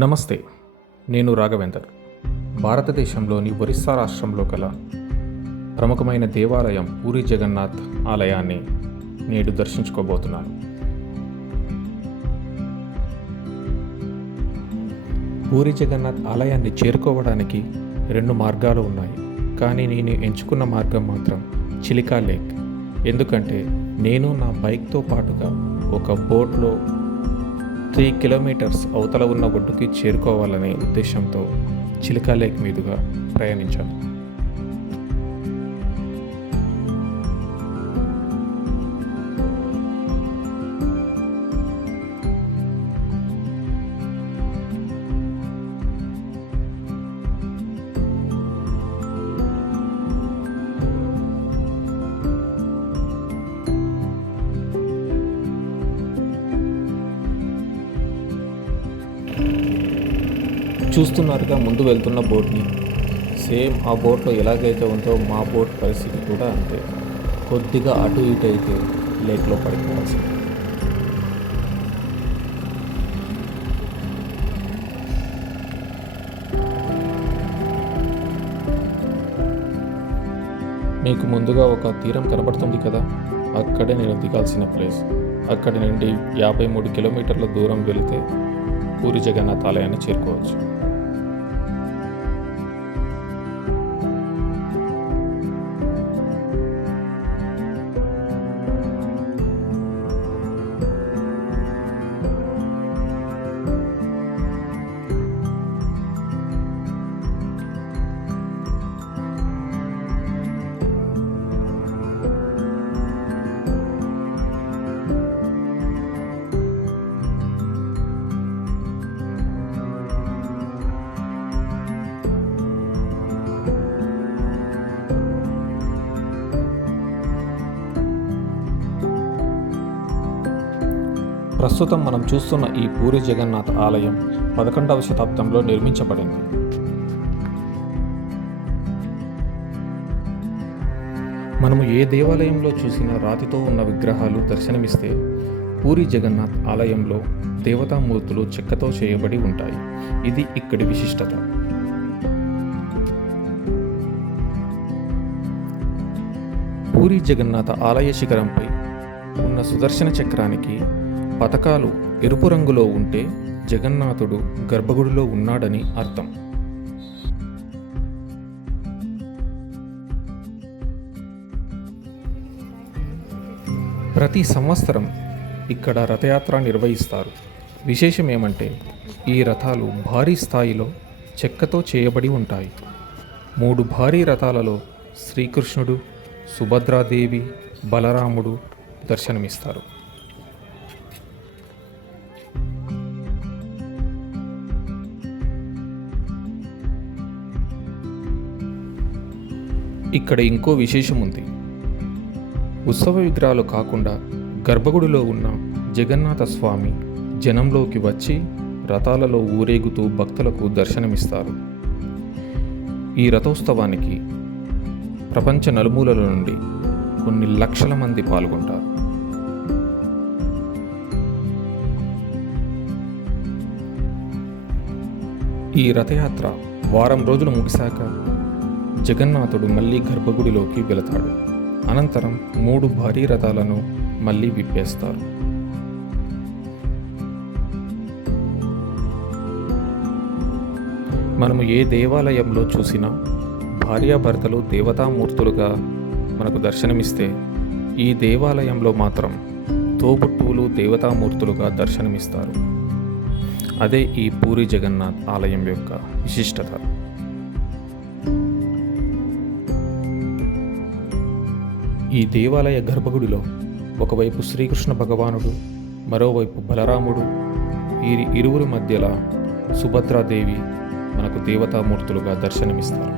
నమస్తే. నేను రాఘవేందర్. భారతదేశంలోని ఒరిస్సా రాష్ట్రంలో గల ప్రముఖమైన దేవాలయం పూరి జగన్నాథ్ ఆలయాన్ని నేడు దర్శించుకోబోతున్నాను. పూరి జగన్నాథ్ ఆలయాన్ని చేరుకోవడానికి 2 మార్గాలు ఉన్నాయి. కానీ నేను ఎంచుకున్న మార్గం మాత్రం చిలికా లేక్. ఎందుకంటే నేను నా బైక్తో పాటుగా ఒక బోట్లో 3 కిలోమీటర్స్ అవతల ఉన్న ఒడ్డుకి చేరుకోవాలనే ఉద్దేశంతో చిలికా లేక్ మీదుగా ప్రయాణించాను. చూస్తున్నారుగా ముందు వెళ్తున్న బోట్ని. సేమ్ ఆ బోట్లో ఎలాగైతే ఉందో మా బోట్ పరిస్థితి కూడా అంతే. కొద్దిగా అటు ఇటు అయితే లేక్లో పడిపోవాల్సింది. మీకు ముందుగా ఒక తీరం కనబడుతుంది కదా, అక్కడే నేను దిగాల్సిన ప్లేస్. అక్కడి నుండి 53 కిలోమీటర్ల దూరం వెళితే పూరి జగన్నాథ్ ఆలయాన్ని చేరుకోవచ్చు. ప్రస్తుతం మనం చూస్తున్న ఈ పూరి జగన్నాథ్ ఆలయం 11వ శతాబ్దంలో నిర్మించబడింది. మనము ఏ దేవాలయంలో చూసినా రాతితో ఉన్న విగ్రహాలు దర్శనమిస్తే, పూరి జగన్నాథ్ ఆలయంలో దేవతామూర్తులు చెక్కతో చేయబడి ఉంటాయి. ఇది ఇక్కడి విశిష్టత. పూరి జగన్నాథ ఆలయ శిఖరంపై ఉన్న సుదర్శన చక్రానికి పతకాలు ఎరుపు రంగులో ఉంటే జగన్నాథుడు గర్భగుడిలో ఉన్నాడని అర్థం. ప్రతి సంవత్సరం ఇక్కడ రథయాత్ర నిర్వహిస్తారు. విశేషం ఏమంటే ఈ రథాలు భారీ స్థాయిలో చెక్కతో చేయబడి ఉంటాయి. 3 భారీ రథాలలో శ్రీకృష్ణుడు, సుభద్రాదేవి, బలరాముడు దర్శనమిస్తారు. ఇక్కడ ఇంకో విశేషం ఉంది. ఉత్సవ విగ్రహాలు కాకుండా గర్భగుడిలో ఉన్న జగన్నాథ స్వామి జనంలోకి వచ్చి రథాలలో ఊరేగుతూ భక్తులకు దర్శనమిస్తారు. ఈ రథోత్సవానికి ప్రపంచ నలుమూలల నుండి కొన్ని లక్షల మంది పాల్గొంటారు. ఈ రథయాత్ర వారం రోజులు ముగిశాక జగన్నాథుడు మళ్ళీ గర్భగుడిలోకి వెళతాడు. అనంతరం 3 భారీ రథాలను మళ్ళీ విప్పేస్తారు. మనము ఏ దేవాలయంలో చూసినా భార్యాభర్తలు దేవతామూర్తులుగా మనకు దర్శనమిస్తే, ఈ దేవాలయంలో మాత్రం తోబుట్టువులు దేవతామూర్తులుగా దర్శనమిస్తారు. అదే ఈ పూరి జగన్నాథ్ ఆలయం యొక్క విశిష్టత. ఈ దేవాలయ గర్భగుడిలో ఒకవైపు శ్రీకృష్ణ భగవానుడు, మరోవైపు బలరాముడు, ఈ ఇరువురి మధ్యలో సుభద్రాదేవి మనకు దేవతామూర్తులుగా దర్శనమిస్తారు.